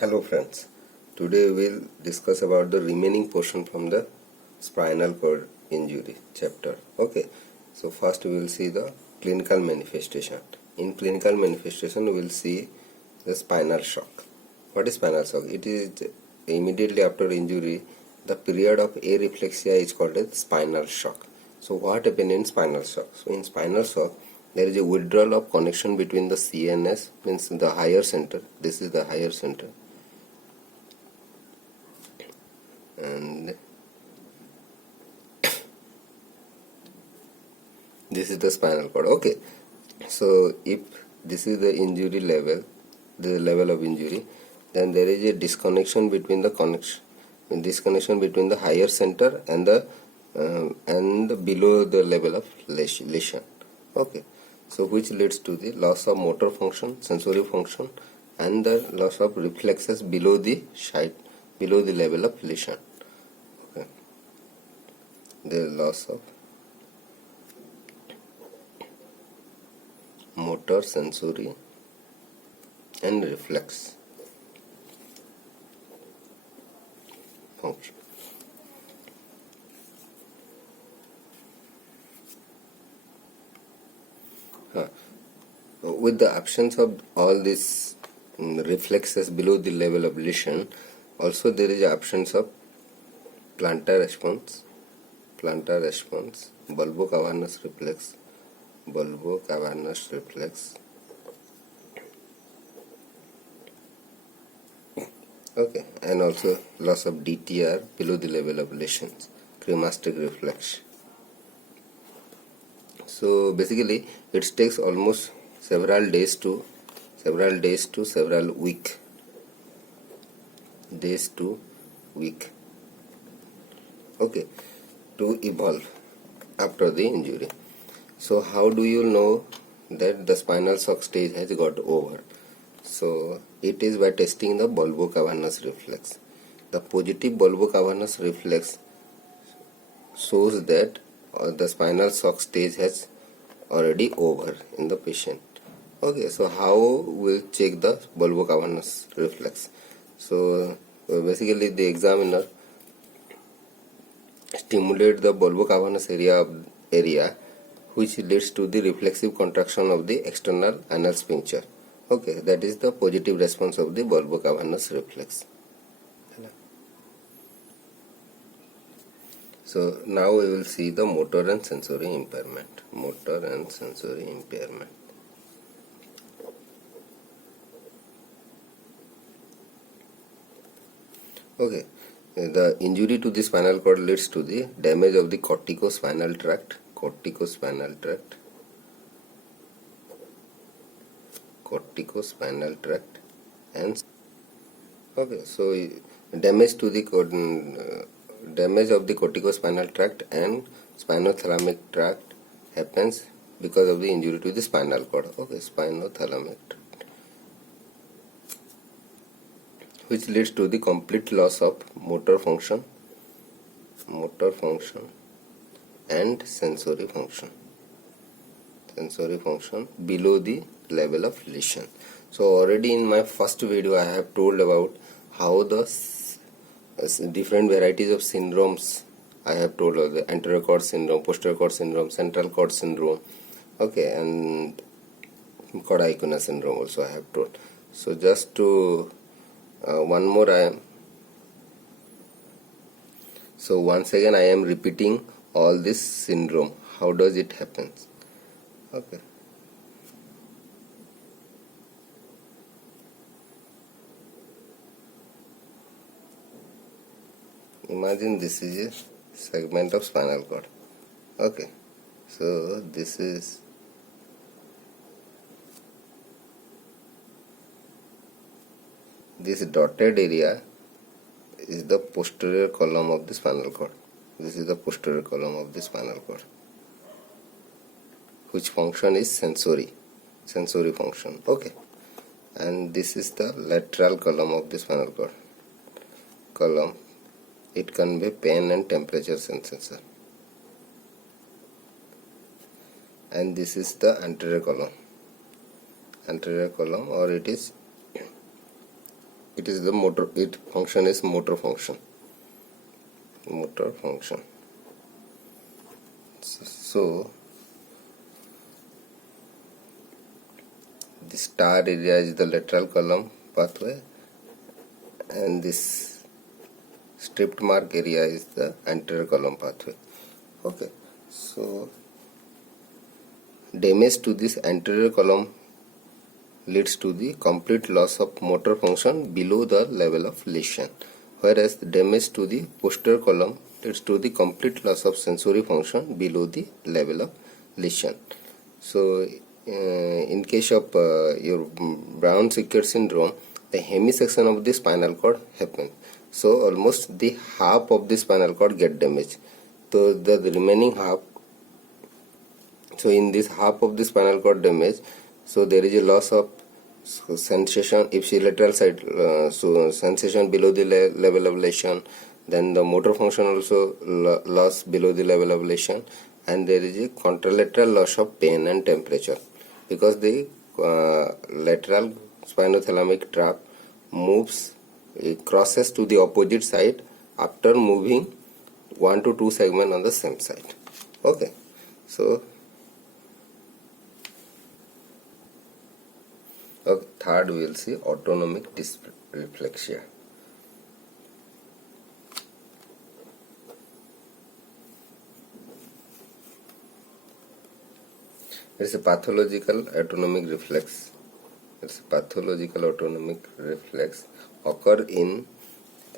Hello friends, today we will discuss about the remaining portion from the spinal cord injury chapter. Okay, so first we will see the clinical manifestation. In clinical manifestation we will see the spinal shock. What is spinal shock? It is immediately after injury, the period of areflexia is called as spinal shock. So what happens in spinal shock? So in spinal shock there is a withdrawal of connection between the CNS, means the higher center. This is the higher center, and this is the spinal cord. Okay, so if this is the injury level, the level of injury, then there is a disconnection between the higher center and the below the level of lesion. Okay, so which leads to the loss of motor function, sensory function, and the loss of reflexes below the level of lesion. Okay, the loss of motor, sensory, and reflex function. With the absence of all these reflexes below the level of lesion, also there is absence of plantar response, bulbocavernous reflex, okay, and also loss of DTR below the level of lesions, cremastic reflex. So basically it takes almost several days to several weeks okay, to evolve after the injury. So how do you know that the spinal shock stage has got over? So it is by testing the bulbocavernous reflex. The positive bulbocavernous reflex shows that the spinal shock stage has already over in the patient. Okay, so how we'll check the bulbocavernous reflex? So basically the examiner stimulate the bulbocavernous area which leads to the reflexive contraction of the external anal sphincter. Okay, that is the positive response of the bulbocavernous reflex. So now we will see the motor and sensory impairment. Okay, the injury to the spinal cord leads to the damage of the corticospinal tract, and okay, so damage to the damage of the corticospinal tract and spinothalamic tract happens because of the injury to the spinal cord. Okay, spinothalamic tract, which leads to the complete loss of motor function and sensory function below the level of lesion. So already in my first video I have told about how the different varieties of syndromes I have told of the anterior cord syndrome, posterior cord syndrome, central cord syndrome, okay, and Kodai-Ikuna syndrome also I have told. So just to one more so once again I am repeating all this syndrome. How does it happen? Okay. Imagine this is a segment of spinal cord. Okay, so this is this dotted area is the posterior column of the spinal cord. This is the posterior column of the spinal cord, which function is sensory function. Okay, and this is the lateral column of the spinal cord. It convey pain and temperature sensor. And this is the anterior column, or it is it is the motor, it function is motor function. So the star area is the lateral column pathway, and this stripped mark area is the anterior column pathway. Okay, so damage to this anterior column leads to the complete loss of motor function below the level of lesion, whereas the damage to the posterior column leads to the complete loss of sensory function below the level of lesion. So in case of your Brown Sequard syndrome, the hemisection of the spinal cord happens. So almost the half of the spinal cord get damaged. So the remaining half, so in this half of the spinal cord damage, so there is a loss of sensation, ipsilateral side, so sensation below the level of lesion, then the motor function also loss below the level of lesion, and there is a contralateral loss of pain and temperature, because the lateral spinothalamic tract moves, crosses to the opposite side after moving 1 to 2 segments on the same side. Okay, so okay, third we will see autonomic dysreflexia. It's a pathological autonomic reflex. It's a pathological autonomic reflex occur in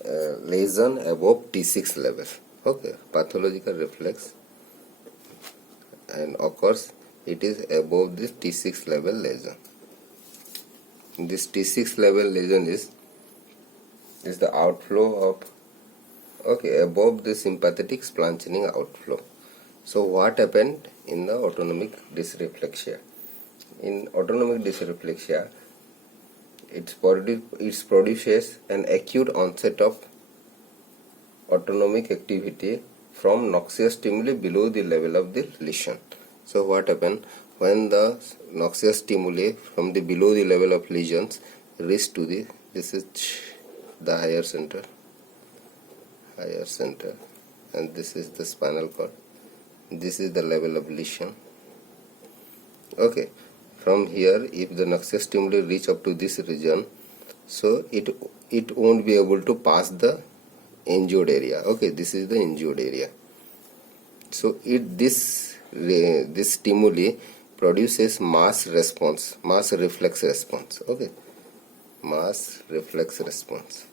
lesion above T6 level. Okay, pathological reflex and occurs, it is above this T6 level lesion. This T6 level lesion is the outflow of, okay, above the sympathetic splanchnic outflow. So what happened in the autonomic dysreflexia? In autonomic dysreflexia, it produces an acute onset of autonomic activity from noxious stimuli below the level of the lesion. So what happened when the noxious stimuli from the below the level of lesions reach to the, this is the higher center, and this is the spinal cord, this is the level of lesion. Okay, from here if the noxious stimuli reach up to this region, so it won't be able to pass the injured area. Okay, this is the injured area. So this stimuli produces mass reflex response. Okay, mass reflex response,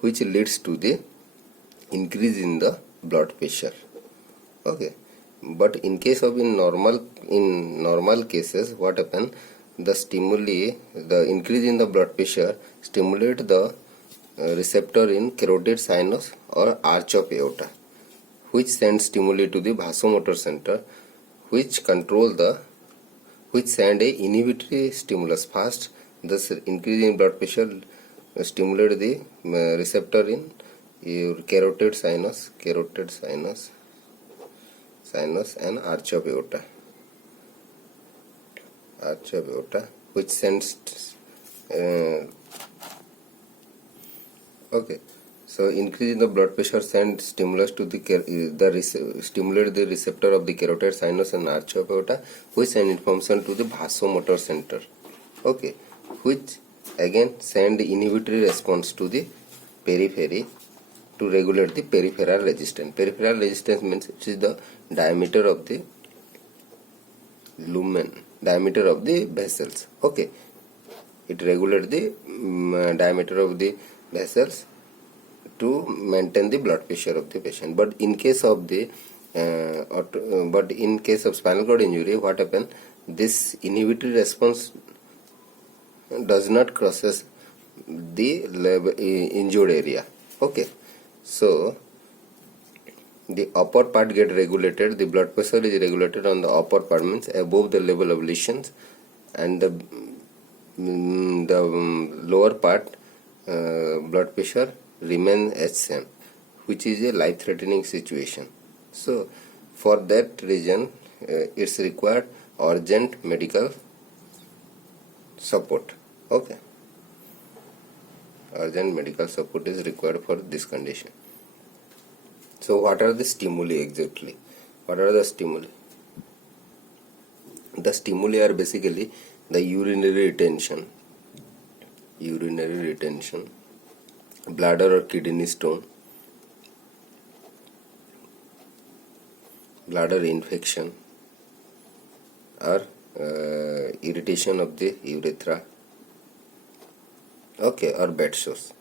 which leads to the increase in the blood pressure. Okay, but in case of in normal cases, what happen, the stimuli, the increase in the blood pressure stimulate the receptor in carotid sinus or arch of aorta, which sends stimuli to the vasomotor center, which send a inhibitory stimulus first. Thus increase in blood pressure stimulate the receptor in your carotid sinus and arch of aorta, which sends okay, so increase in the blood pressure send stimulus to stimulate the receptor of the carotid sinus and arch of aorta, which send information to the vasomotor center. Okay, which again send the inhibitory response to the periphery to regulate the peripheral resistance. Peripheral resistance means it is the diameter of the diameter of the vessels. Okay, it regulates the diameter of the vessels to maintain the blood pressure of the patient. But in case of the spinal cord injury, what happens? This inhibitory response does not crosses the injured area. Okay, so the upper part get regulated, the blood pressure is regulated on the upper part, means above the level of lesions, and the lower part blood pressure remains as same, which is a life-threatening situation. So for that reason it's required urgent medical support. Okay, urgent medical support is required for this condition. So what are the stimuli exactly? What are the stimuli? The stimuli are basically the urinary retention, bladder or kidney stone, bladder infection, or irritation of the urethra, okay, or bed sores.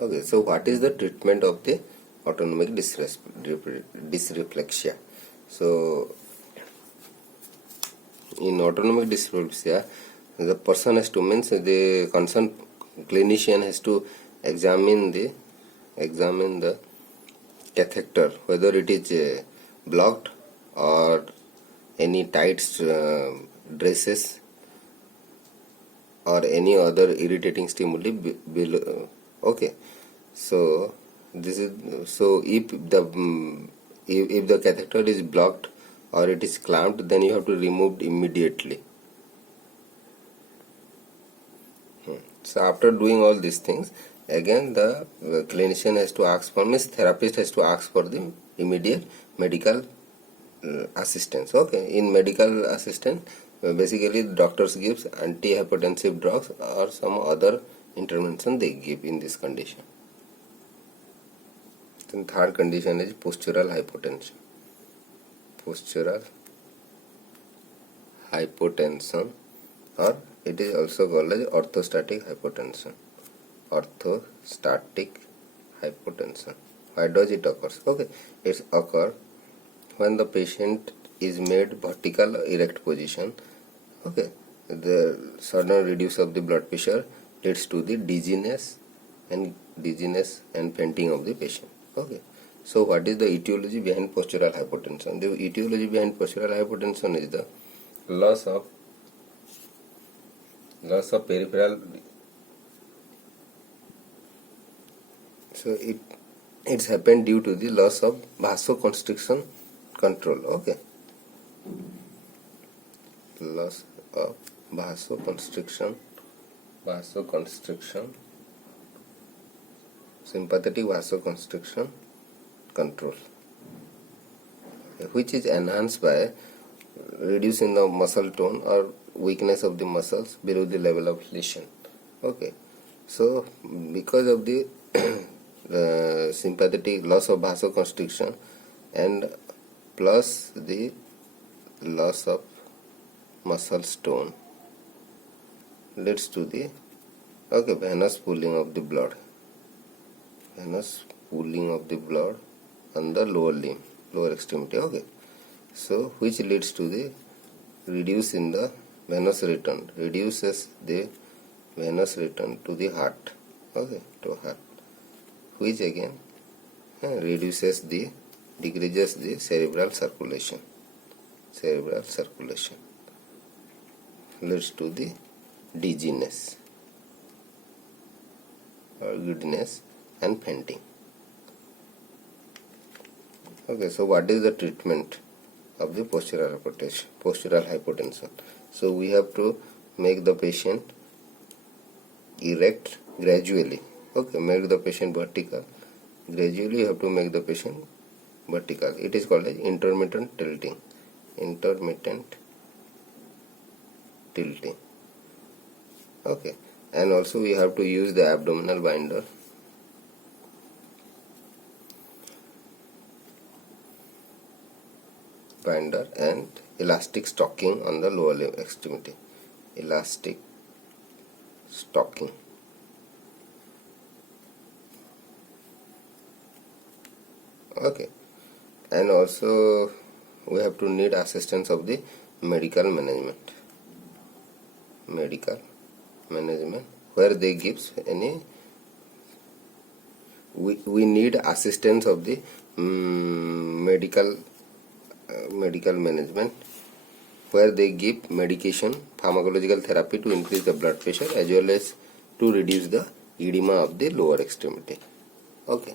Okay, so what is the treatment of the autonomic dysreflexia? So in autonomic dysreflexia, the person has to, means the concerned clinician has to examine the catheter, whether it is blocked or any tight dresses or any other irritating stimuli below. Okay, so this is, so if the catheter is blocked or it is clamped, then you have to remove it immediately. So after doing all these things, again the clinician has to ask for, means therapist has to ask for the immediate medical assistance. Okay, in medical assistance, basically the doctors gives antihypertensive drugs or some other intervention they give in this condition. Then third condition is postural hypotension. Postural hypotension, or it is also called as orthostatic hypotension. Orthostatic hypotension. Why does it occur? Okay, it occurs when the patient is made vertical erect position. Okay, the sudden reduce of the blood pressure leads to the dizziness and fainting of the patient. Okay, so what is the etiology behind postural hypotension? The etiology behind postural hypotension is the loss of peripheral. So it's happened due to the loss of vasoconstriction control. Okay, loss of vasoconstriction, sympathetic vasoconstriction control, which is enhanced by reducing the muscle tone or weakness of the muscles below the level of lesion. Okay, so because of the sympathetic loss of vasoconstriction and plus the loss of muscle tone leads to the venous pooling of the blood, on the lower limb, lower extremity. Okay, so which leads to the reduce in the venous return, reduces the venous return to the heart. Okay, to heart, which again decreases the cerebral circulation, leads to the dizziness or giddiness and fainting. Okay, so what is the treatment of the postural hypotension? So we have to make the patient erect gradually. Okay, make the patient vertical. Gradually you have to make the patient vertical. It is called as intermittent tilting. Okay, and also we have to use the abdominal binder. And elastic stocking on the lower limb extremity. Elastic stocking. Okay, and also we have to need assistance of the medical management, where they gives any, we need assistance of the medical management, where they give medication, pharmacological therapy to increase the blood pressure as well as to reduce the edema of the lower extremity. Okay.